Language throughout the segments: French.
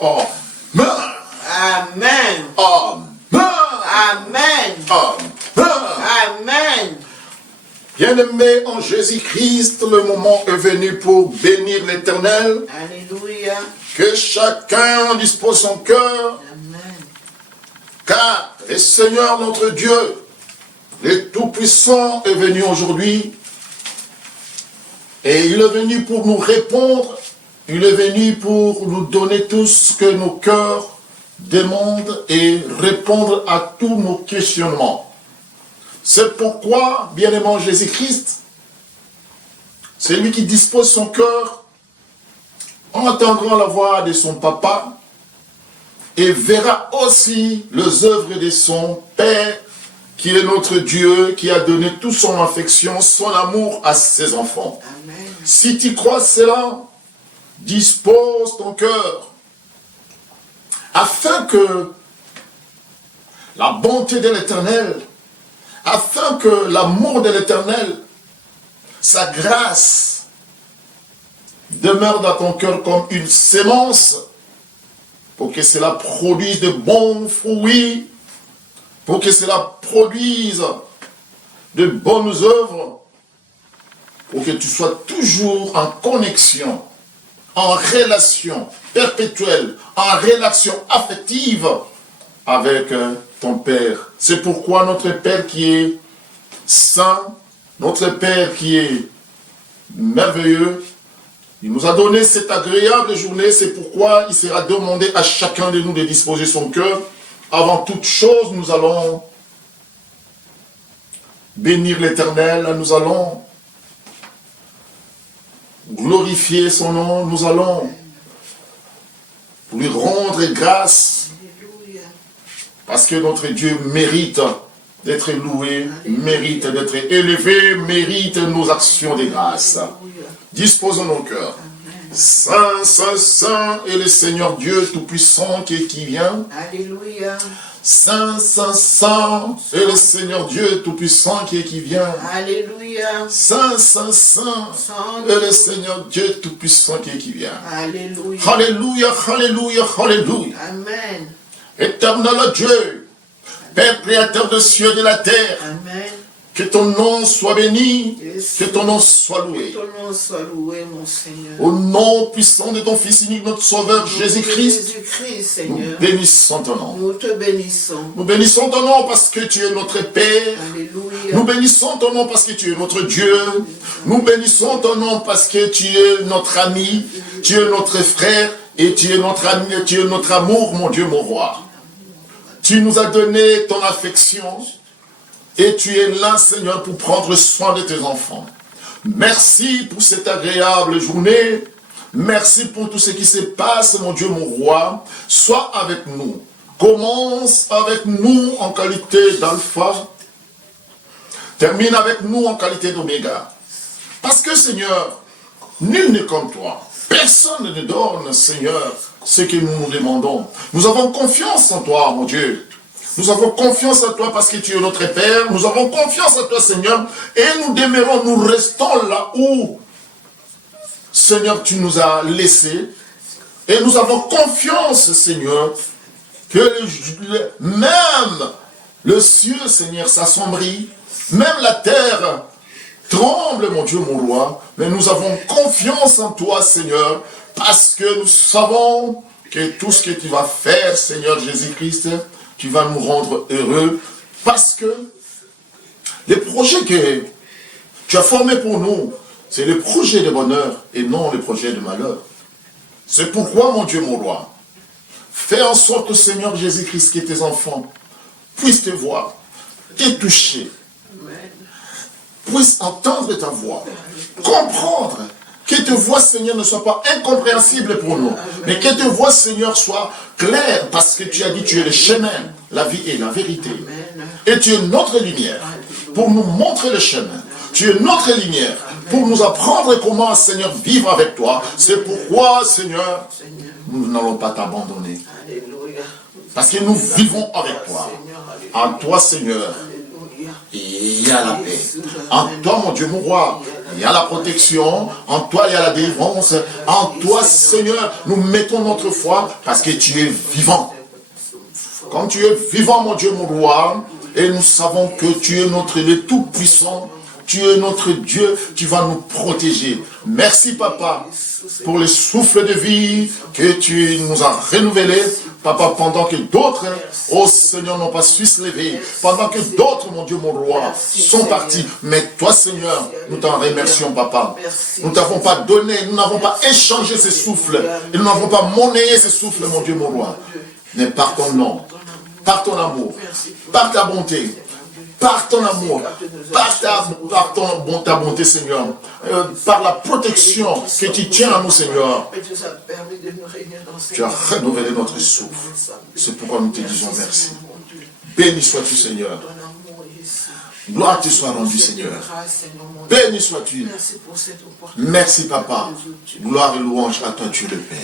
Amen. Amen. Amen. Amen. Amen. Amen. Bien-aimés en Jésus-Christ, le moment est venu pour bénir l'Éternel. Alléluia. Que chacun dispose son cœur. Amen. Car le Seigneur notre Dieu, le Tout-Puissant, est venu aujourd'hui. Et il est venu pour nous répondre. Il est venu pour nous donner tout ce que nos cœurs demandent et répondre à tous nos questionnements. C'est pourquoi, bien-aimant Jésus-Christ, c'est lui qui dispose son cœur, entendra la voix de son papa et verra aussi les œuvres de son Père, qui est notre Dieu, qui a donné toute son affection, son amour à ses enfants. Amen. Si tu crois cela, dispose ton cœur, afin que la bonté de l'Éternel, afin que l'amour de l'Éternel, sa grâce, demeure dans ton cœur comme une sémence, pour que cela produise de bons fruits, pour que cela produise de bonnes œuvres, pour que tu sois toujours en connexion, en relation perpétuelle, en relation affective avec ton Père. C'est pourquoi notre Père qui est saint, notre Père qui est merveilleux, il nous a donné cette agréable journée. C'est pourquoi il sera demandé à chacun de nous de disposer son cœur. Avant toute chose, nous allons bénir l'Éternel, nous allons glorifier son nom, nous allons lui rendre grâce, Alléluia. parce que notre Dieu mérite d'être loué, mérite d'être élevé, mérite nos actions de grâce. Alléluia. Disposons nos cœurs. Saint, Saint, Saint est le Seigneur Dieu Tout-Puissant qui vient. Alléluia. Saint, Saint, Saint est le Seigneur Dieu Tout-Puissant qui vient. Alléluia. Saint, Saint, Saint est le Seigneur Dieu Tout-Puissant qui vient. Alléluia. Alléluia, Alléluia, Alléluia. Amen. Éternel Dieu, Père créateur des cieux et de la terre, Amen. que ton nom soit béni, Yes. que ton nom soit loué. Ton nom soit loué, mon Seigneur. Au nom puissant de ton Fils unique, notre Sauveur Jésus-Christ, Jésus-Christ, nous Seigneur. bénissons ton nom. Nous te bénissons. Nous bénissons ton nom parce que tu es notre Père. Alléluia. Nous bénissons ton nom parce que tu es notre Dieu. Nous bénissons ton nom parce que tu es notre ami, tu es notre frère et tu es notre ami, tu es notre amour, mon Dieu, mon roi. Tu nous as donné ton affection et tu es là, Seigneur, pour prendre soin de tes enfants. Merci pour cette agréable journée. Merci pour tout ce qui se passe, mon Dieu, mon roi. Sois avec nous. Commence avec nous en qualité d'alpha. Termine avec nous en qualité d'oméga. Parce que, Seigneur, nul n'est comme toi. Personne ne donne, Seigneur, ce que nous nous demandons. Nous avons confiance en toi, mon Dieu. Nous avons confiance en toi parce que tu es notre Père. Nous avons confiance en toi, Seigneur. Et nous demeurons, nous restons là où, Seigneur, tu nous as laissés. Et nous avons confiance, Seigneur, que même le ciel, Seigneur, s'assombrit. Même la terre tremble, mon Dieu, mon roi. Mais nous avons confiance en toi, Seigneur, parce que nous savons que tout ce que tu vas faire, Seigneur Jésus-Christ, tu vas nous rendre heureux, parce que les projets que tu as formés pour nous, c'est les projets de bonheur et non les projets de malheur. C'est pourquoi, mon Dieu, mon roi, fais en sorte, Seigneur Jésus-Christ, que tes enfants puissent te voir, te toucher, puissent entendre ta voix, comprendre, que tes voix, Seigneur, ne soient pas incompréhensibles pour nous, mais que tes voix, Seigneur, soient claires, parce que tu as dit, tu es le chemin, la vie et la vérité. Et tu es notre lumière, pour nous montrer le chemin. Tu es notre lumière, pour nous apprendre comment, Seigneur, vivre avec toi. C'est pourquoi, Seigneur, nous n'allons pas t'abandonner. Parce que nous vivons avec toi. En toi, Seigneur, il y a la paix. En toi, mon Dieu, mon roi, Il y a la protection, en toi il y a la délivrance, en toi Seigneur, nous mettons notre foi parce que tu es vivant. Quand tu es vivant mon Dieu, mon roi, et nous savons que tu es notre Dieu tout-puissant, tu es notre Dieu, tu vas nous protéger. Merci papa pour le souffle de vie que tu nous as renouvelé. Papa, pendant que d'autres, oh Seigneur, n'ont pas su se lever, pendant que d'autres, mon Dieu, mon roi, sont partis. Mais toi, Seigneur, nous t'en remercions, papa. Nous ne t'avons pas donné, nous n'avons pas échangé ce souffle, et nous n'avons pas monnayé ce souffle, mon Dieu, mon roi. Mais par ton nom, par ton amour, par ta bonté, par ton amour, par ta bonté, Seigneur, par la protection que tu tiens à nous, Seigneur, tu as renouvelé notre souffle. C'est pourquoi nous te disons merci. Béni sois-tu, Seigneur. Gloire te soit rendue, Seigneur. Béni sois-tu. Merci, Papa. Gloire et louange à toi, Dieu le Père.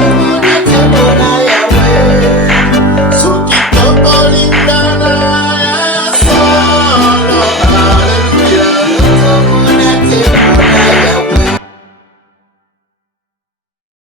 mon Dieu.